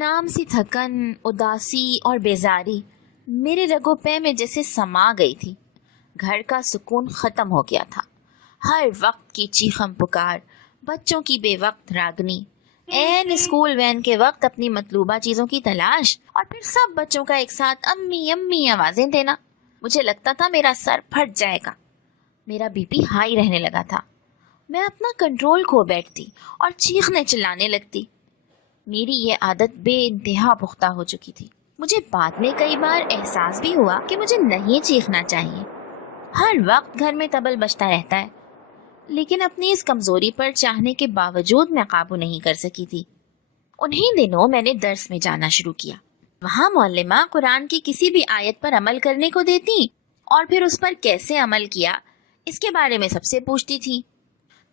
इत्मीनान सी थकन, उदासी और बेजारी मेरे रगों पे में जैसे समा गई थी। घर का सुकून खत्म हो गया था। हर वक्त की चीखम पुकार, बच्चों की बेवक्त रागनी, एन स्कूल वैन के वक्त अपनी मतलूबा चीजों की तलाश, और फिर सब बच्चों का एक साथ अम्मी अम्मी आवाजें देना। मुझे लगता था मेरा सर फट जाएगा। मेरा बीपी हाई रहने लगा था। मैं अपना कंट्रोल खो बैठती और चीखने चिल्लाने लगती। मेरी ये आदत बेइंतहा पुख्ता हो चुकी थी। मुझे बाद में कई बार एहसास भी हुआ कि मुझे नहीं चीखना चाहिए। हर वक्त घर में तबल बजता रहता है, लेकिन अपनी इस कमजोरी पर चाहने के बावजूद मैं काबू नहीं कर सकी थी। उन्हीं दिनों मैंने दर्स में जाना शुरू किया। वहाँ मौल्लिमा कुरान की किसी भी आयत पर अमल करने को देती और फिर उस पर कैसे अमल किया इसके बारे में सबसे पूछती थी।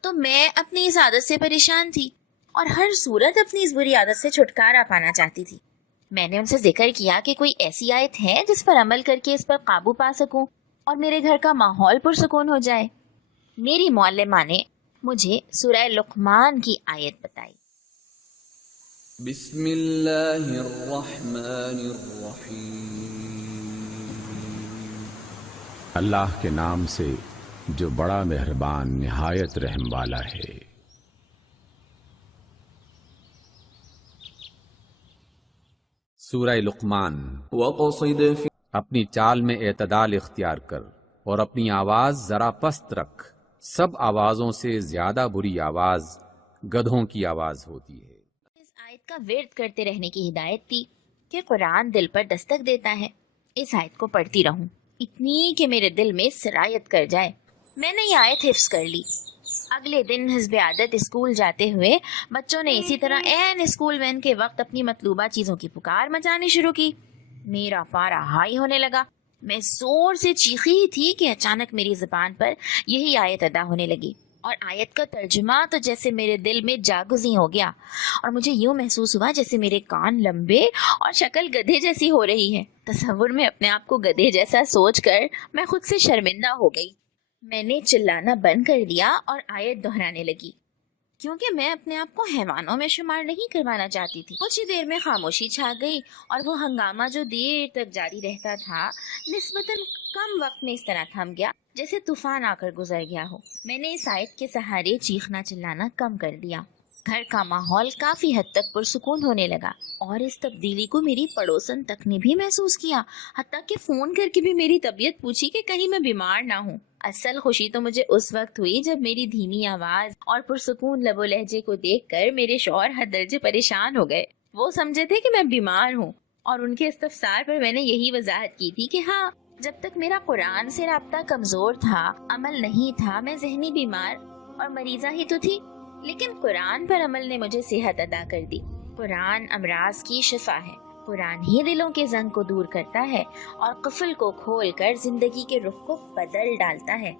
तो मैं अपनी इस आदत से परेशान थी और हर सूरत अपनी इस बुरी आदत से छुटकारा पाना चाहती थी। मैंने उनसे जिक्र किया कि कोई ऐसी आयत है जिस पर अमल करके इस पर काबू पा सकूं और मेरे घर का माहौल पुरसुकून हो जाए। मेरी मौल्लिमा ने मुझे सूरह लुक़मान की आयत बताई। अल्लाह के नाम से जो बड़ा मेहरबान निहायत रहम वाला है। सूरह लुक़मान। अपनी चाल में एतदाल इख्तियार कर और अपनी आवाज जरा पस्त रख। सब आवाजों से ज्यादा बुरी आवाज गधों की आवाज होती है। इस आयत का विर्द करते रहने की हिदायत थी कि कुरान दिल पर दस्तक देता है। इस आयत को पढ़ती रहूं, इतनी कि मेरे दिल में सिरायत कर जाए। मैंने ये आयत हिफ्स कर ली। अगले दिन हिस्बे आदत स्कूल जाते हुए बच्चों ने इसी तरह एन स्कूल वैन के वक्त अपनी मतलूबा चीजों की पुकार मचानी शुरू की। मेरा पारा हाई होने लगा। मैं जोर से चीखी थी कि अचानक मेरी जुबान पर यही आयत अदा होने लगी और आयत का तर्जुमा तो जैसे मेरे दिल में जागुज़ी हो गया और मुझे यूं महसूस हुआ जैसे मेरे कान लंबे और शक्ल गधे जैसी हो रही है। तसव्वुर में अपने आप को गधे जैसा सोचकर मैं खुद से शर्मिंदा हो गई। मैंने चिल्लाना बंद कर दिया और आयत दोहराने लगी, क्योंकि मैं अपने आप को हैवानों में शुमार नहीं करवाना चाहती थी। कुछ ही देर में खामोशी छा गई और वो हंगामा जो देर तक जारी रहता था निस्बतन कम वक्त में इस तरह थम गया जैसे तूफान आकर गुजर गया हो। मैंने इस आयत के सहारे चीखना चिल्लाना कम कर दिया। घर का माहौल काफी हद तक पुरसुकून होने लगा और इस तब्दीली को मेरी पड़ोसन तक ने भी महसूस किया। हत्ता कि फोन करके भी मेरी तबीयत पूछी कि कहीं मैं बीमार ना हूँ। असल खुशी तो मुझे उस वक्त हुई जब मेरी धीमी आवाज और पुरसुकून लबो लहजे को देखकर मेरे शौहर हद दर्जे परेशान हो गए। वो समझे थे कि मैं बीमार हूँ और उनके इस्तफसार पर मैंने यही वजाहत की थी कि हाँ, जब तक मेरा कुरान से राब्ता कमजोर था, अमल नहीं था, मैं जहनी बीमार और मरीजा ही तो थी। लेकिन कुरान पर अमल ने मुझे सेहत अदा कर दी। कुरान अमराज की शिफा है। कुरान ही दिलों के जंग को दूर करता है और कुफल को खोल कर जिंदगी के रुख को बदल डालता है।